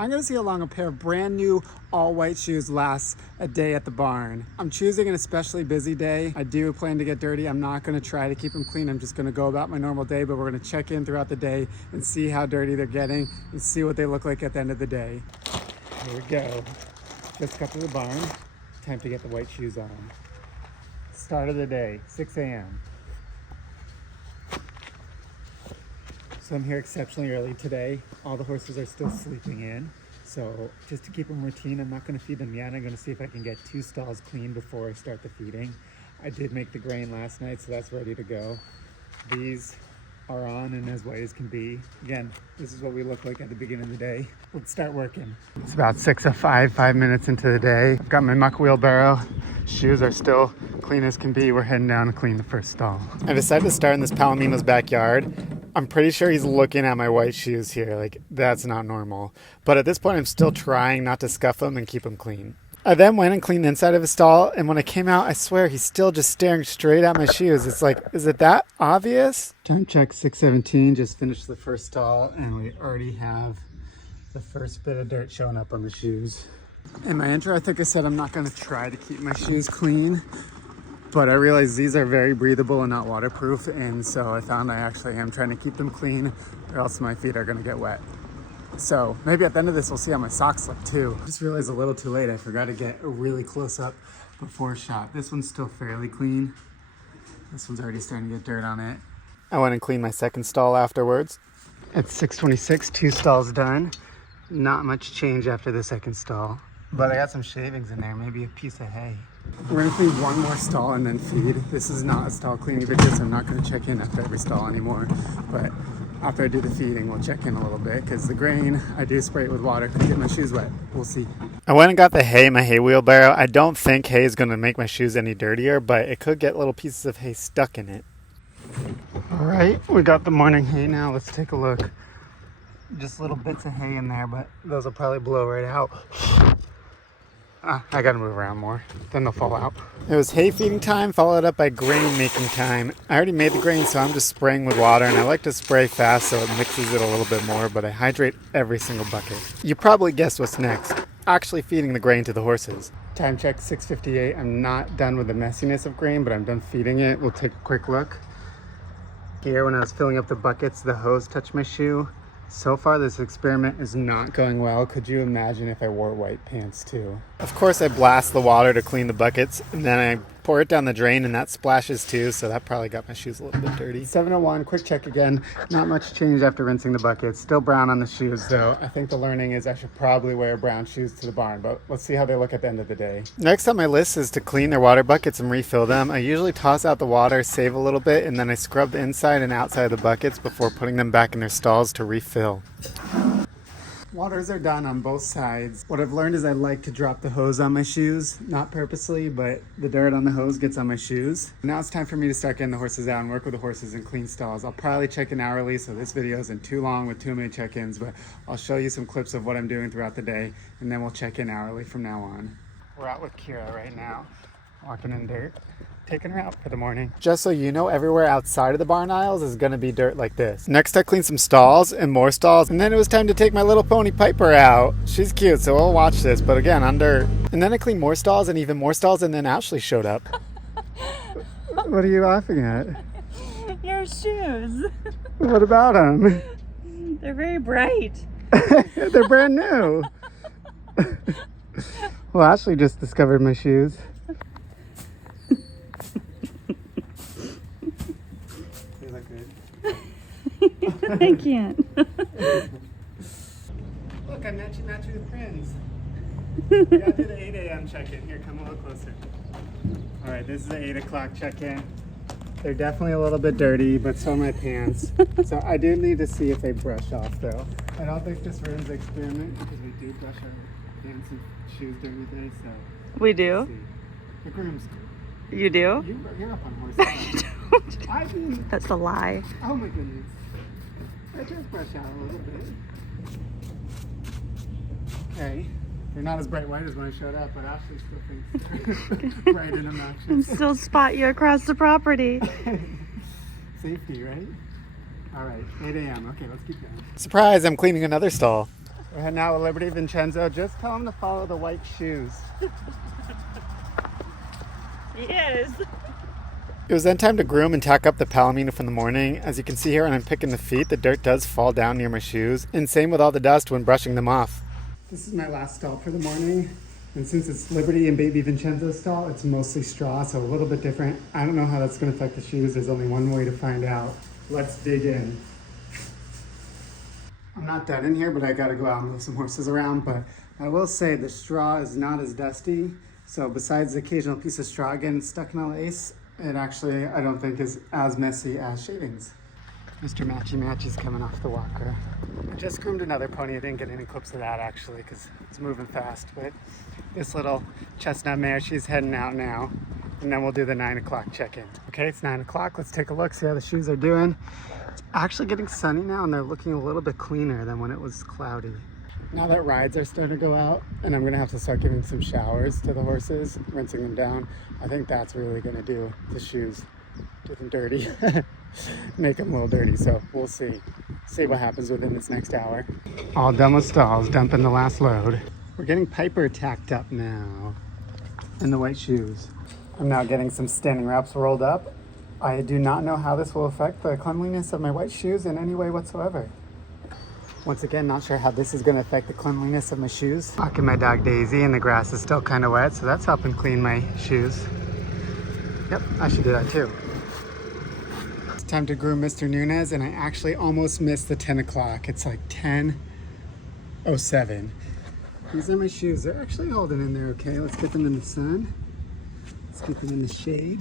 I'm gonna see how long a pair of brand new all white shoes lasts a day at the barn. I'm choosing an especially busy day. I do plan to get dirty. I'm not gonna try to keep them clean. I'm just gonna go about my normal day, but we're gonna check in throughout the day and see how dirty they're getting and see what they look like at the end of the day. Here we go. Just got to the barn. Time to get the white shoes on. Start of the day, 6 a.m. So I'm here exceptionally early today. All the horses are still sleeping in. So just to keep them routine, I'm not gonna feed them yet. I'm gonna see if I can get 2 stalls clean before I start the feeding. I did make the grain last night, so that's ready to go. These are on and as white as can be. Again, this is what we look like at the beginning of the day. Let's start working. It's about 6:05, 5 minutes into the day. I've got my muck wheelbarrow. Shoes are still clean as can be. We're heading down to clean the first stall. I decided to start in this Palomino's backyard. I'm pretty sure he's looking at my white shoes here. Like, that's not normal. But at this point, I'm still trying not to scuff them and keep them clean. I then went and cleaned the inside of his stall, and when I came out, I swear he's still just staring straight at my shoes. It's like, is it that obvious? Time check 6:17, just finished the first stall, and we already have the first bit of dirt showing up on the shoes. In my intro, I think I said I'm not gonna try to keep my shoes clean, but I realized these are very breathable and not waterproof, and so I found I actually am trying to keep them clean, or else my feet are gonna get wet. So maybe at the end of this, we'll see how my socks look too. I just realized a little too late, I forgot to get a really close up before shot. This one's still fairly clean. This one's already starting to get dirt on it. I went and cleaned my second stall afterwards. It's 6:26, 2 stalls done. Not much change after the second stall, but I got some shavings in there, maybe a piece of hay. We're gonna clean one more stall and then feed. This is not a stall cleaning video, so I'm not gonna check in after every stall anymore, but after I do the feeding, we'll check in a little bit, because the grain, I do spray it with water to get my shoes wet. We'll see. I went and got the hay in my hay wheelbarrow. I don't think hay is going to make my shoes any dirtier, but it could get little pieces of hay stuck in it. All right, we got the morning hay now. Let's take a look. Just little bits of hay in there, but those will probably blow right out. I gotta move around more, then they'll fall out. It was hay feeding time, followed up by grain making time. I already made the grain, so I'm just spraying with water, and I like to spray fast so it mixes it a little bit more, but I hydrate every single bucket. You probably guessed what's next. Actually feeding the grain to the horses. Time check 6:58. I'm not done with the messiness of grain, but I'm done feeding it. We'll take a quick look. Here, when I was filling up the buckets, the hose touched my shoe. So far, this experiment is not going well. Could you imagine if I wore white pants too? Of course, I blast the water to clean the buckets, and then I pour it down the drain, and that splashes too, so that probably got my shoes a little bit dirty. 7:01, quick check again. Not much change after rinsing the buckets. Still brown on the shoes, though. I think the learning is I should probably wear brown shoes to the barn, but let's see how they look at the end of the day. Next on my list is to clean their water buckets and refill them. I usually toss out the water, save a little bit, and then I scrub the inside and outside of the buckets before putting them back in their stalls to refill. Waters are done on both sides. What I've learned is I like to drop the hose on my shoes, not purposely, but the dirt on the hose gets on my shoes. Now it's time for me to start getting the horses out and work with the horses in clean stalls. I'll probably check in hourly, so this video isn't too long with too many check-ins, but I'll show you some clips of what I'm doing throughout the day, and then we'll check in hourly from now on. We're out with Kira right now, walking in dirt, taking her out for the morning. Just so you know, everywhere outside of the barn aisles is gonna be dirt like this. Next, I cleaned some stalls and more stalls, and then it was time to take my little pony Piper out. She's cute, so we'll watch this, but again, on dirt. And then I cleaned more stalls and even more stalls, and then Ashley showed up. What are you laughing at? Your shoes. What about them? They're very bright. They're brand new. Well, Ashley just discovered my shoes. I can't. Look, I'm matching with friends. We gotta do the 8 a.m. check-in. Here, come a little closer. All right, this is the 8 o'clock check-in. They're definitely a little bit dirty, but so are my pants. So I do need to see if they brush off, though. I don't think this ruins the experiment because we do brush our pants and shoes during the day, so. We do? The groom's. You do? You're up on horses. I mean, that's a lie. Oh my goodness. I just brush out a little bit. Okay. They're not as bright white as when I showed up, but Ashley still thinks bright and obnoxious. And still spot you across the property. Safety, right? All right, 8 a.m. Okay, let's keep going. Surprise, I'm cleaning another stall. We're heading out with Liberty Vincenzo. Just tell him to follow the white shoes. Yes. It was then time to groom and tack up the Palomino from the morning. As you can see here when I'm picking the feet, the dirt does fall down near my shoes. And same with all the dust when brushing them off. This is my last stall for the morning. And since it's Liberty and Baby Vincenzo's stall, it's mostly straw, so a little bit different. I don't know how that's going to affect the shoes. There's only one way to find out. Let's dig in. I'm not done in here, but I got to go out and move some horses around. But I will say the straw is not as dusty. So besides the occasional piece of straw getting stuck in a lace, it actually, I don't think, is as messy as shavings. Mr. Matchy Matchy's coming off the walker. I just groomed another pony. I didn't get any clips of that actually because it's moving fast. But this little chestnut mare, she's heading out now. And then we'll do the 9 o'clock check-in. Okay, it's 9 o'clock. Let's take a look, see how the shoes are doing. It's actually getting sunny now and they're looking a little bit cleaner than when it was cloudy. Now that rides are starting to go out and I'm gonna have to start giving some showers to the horses, rinsing them down. I think that's really gonna do the shoes, do them dirty, make them a little dirty. So we'll see what happens within this next hour. All done with stalls, dumping the last load. We're getting Piper tacked up now in the white shoes. I'm now getting some standing wraps rolled up. I do not know how this will affect the cleanliness of my white shoes in any way whatsoever. Once again, not sure how this is going to affect the cleanliness of my shoes. Walking my dog Daisy and the grass is still kind of wet, so that's helping clean my shoes. Yep, I should do that too. It's time to groom Mr. Nunez, and I actually almost missed the 10 o'clock. It's like 10:07. These are my shoes. They're actually holding in there okay. Let's get them in the sun. Let's get them in the shade.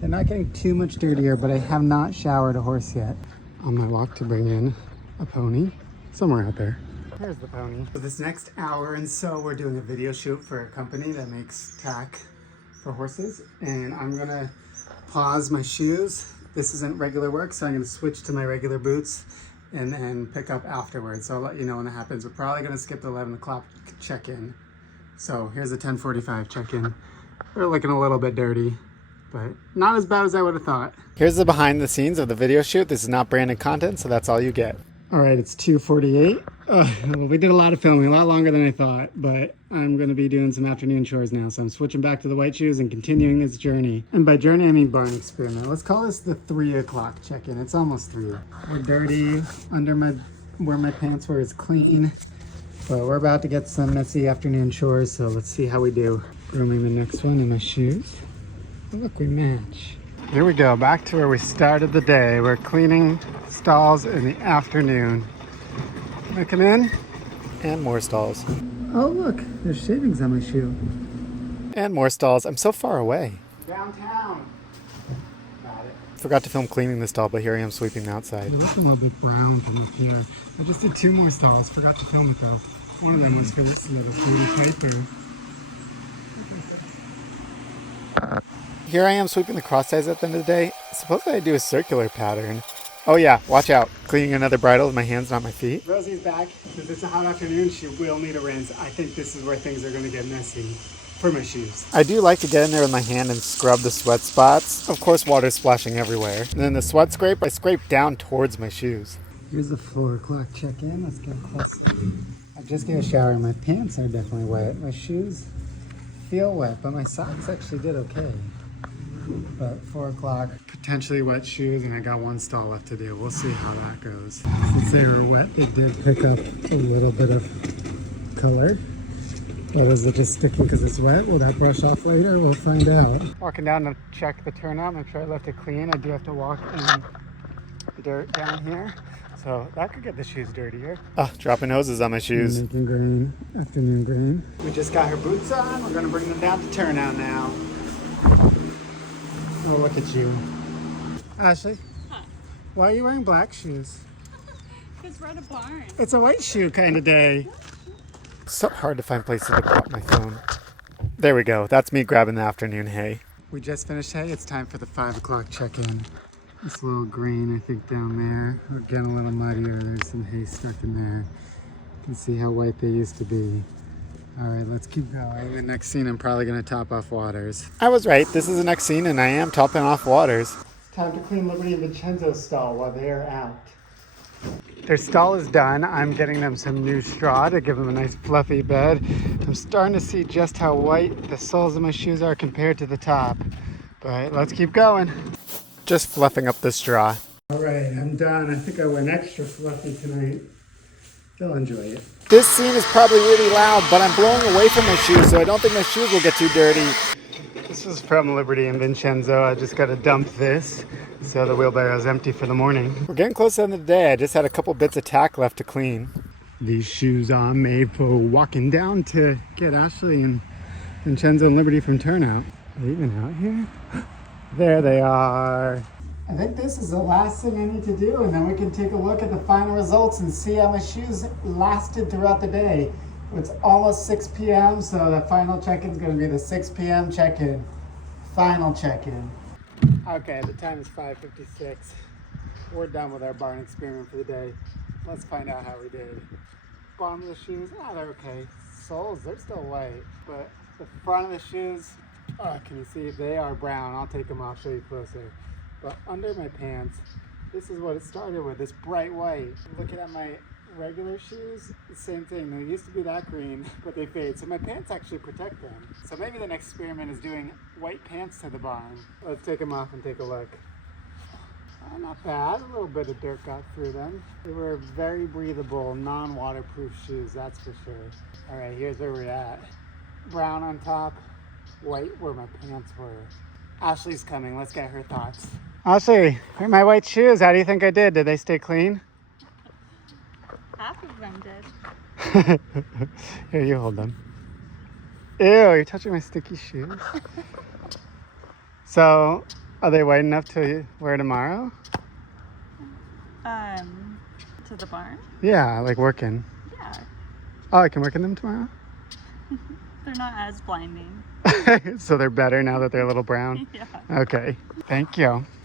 They're not getting too much dirtier, but I have not showered a horse yet. On my walk to bring in a pony somewhere out there. There's the pony. For this next hour and so, we're doing a video shoot for a company that makes tack for horses, and I'm gonna pause my shoes. This isn't regular work, so I'm gonna switch to my regular boots and then pick up afterwards. So I'll let you know when that happens. We're probably gonna skip the 11 o'clock check-in. So here's the 10:45 check-in. They're looking a little bit dirty, but not as bad as I would have thought. Here's the behind the scenes of the video shoot. This is not branded content, so that's all you get. All right, it's 2:48. We did a lot of filming, a lot longer than I thought, but I'm gonna be doing some afternoon chores now. So I'm switching back to the white shoes and continuing this journey. And by journey, I mean barn experiment. Let's call this the 3 o'clock check-in. It's almost 3. We're dirty under where my pants were is clean, but we're about to get some messy afternoon chores. So let's see how we do. Grooming the next one in my shoes. Oh, look, we match. Here we go, back to where we started the day. We're cleaning stalls in the afternoon. Can I come in? And more stalls. Oh look, there's shavings on my shoe. And more stalls. I'm so far away. Downtown. Got it. Forgot to film cleaning the stall, but here I am sweeping the outside. It looks a little bit brown from up here. I just did 2 more stalls. Forgot to film it though. One of them was for this little Fruity Piper. Here I am sweeping the cross ties at the end of the day. Supposedly I do a circular pattern. Oh yeah, watch out. Cleaning another bridle with my hands, not my feet. Rosie's back. Since it's a hot afternoon, she will need a rinse. I think this is where things are going to get messy for my shoes. I do like to get in there with my hand and scrub the sweat spots. Of course, water's splashing everywhere. And then the sweat scrape, I scrape down towards my shoes. Here's the 4 o'clock check-in. Let's get close. I just gave a shower. My pants are definitely wet. My shoes feel wet, but my socks actually did okay. But 4 o'clock, potentially wet shoes, and I got 1 stall left to do. We'll see how that goes. Since they were wet, they did pick up a little bit of color. Or was it just sticking because it's wet? Will that brush off later? We'll find out. Walking down to check the turnout, make sure I left it clean. I do have to walk in dirt down here, so that could get the shoes dirtier. Oh, dropping hoses on my shoes. Making grain, afternoon grain. We just got her boots on. We're gonna bring them down to turnout now. Oh, look at you. Ashley? Huh? Why are you wearing black shoes? Because we're at a barn. It's a white shoe kind of day. It's so hard to find places to put my phone. There we go. That's me grabbing the afternoon hay. We just finished hay. It's time for the 5 o'clock check-in. This little green, I think, down there. We're getting a little muddier. There's some hay stuck in there. You can see how white they used to be. All right, let's keep going. The next scene, I'm probably going to top off Waters. I was right. This is the next scene, and I am topping off Waters. Time to clean Liberty and Vincenzo's stall while they are out. Their stall is done. I'm getting them some new straw to give them a nice fluffy bed. I'm starting to see just how white the soles of my shoes are compared to the top. But let's keep going. Just fluffing up the straw. All right, I'm done. I think I went extra fluffy tonight. They'll enjoy it. This scene is probably really loud, but I'm blowing away from my shoes, so I don't think my shoes will get too dirty. This is from Liberty and Vincenzo. I just got to dump this so the wheelbarrow is empty for the morning. We're getting close to the end of the day. I just had a couple bits of tack left to clean. These shoes are made for walking down to get Ashley and Vincenzo and Liberty from turnout. Are they even out here? There they are. I think this is the last thing I need to do, and then we can take a look at the final results and see how my shoes lasted throughout the day. It's almost 6 p.m., so the final check-in is going to be the 6 p.m. check-in. Final check-in. Okay, the time is 5:56. We're done with our barn experiment for the day. Let's find out how we did. Bottom of the shoes, they're okay. Soles, they're still white, but the front of the shoes, can you see? They are brown. I'll take them off, show you closer. But under my pants, this is what it started with, this bright white. Looking at my regular shoes, the same thing. They used to be that green, but they fade. So my pants actually protect them. So maybe the next experiment is doing white pants to the bottom. Let's take them off and take a look. Not bad. A little bit of dirt got through them. They were very breathable, non-waterproof shoes, that's for sure. All right, here's where we're at. Brown on top, white where my pants were. Ashley's coming. Let's get her thoughts. Ashley, here are my white shoes. How do you think I did? Did they stay clean? Half of them did. Here, you hold them. Ew, you're touching my sticky shoes. So, are they white enough to wear tomorrow? To the barn? Yeah, like working. Yeah. Oh, I can work in them tomorrow? They're not as blinding. So they're better now that they're a little brown? Yeah. Okay. Thank you.